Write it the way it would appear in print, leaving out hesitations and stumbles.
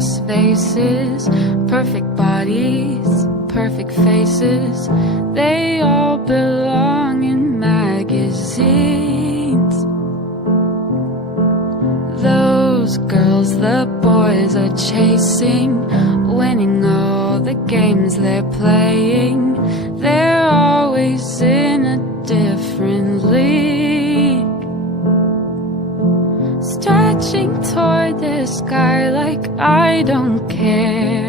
best faces, perfect bodies, perfect faces. They all belong in magazines. Those girls the boys are chasing, winning all the games they're playing. They're always in a different league, stretching toward the sky like I don't care.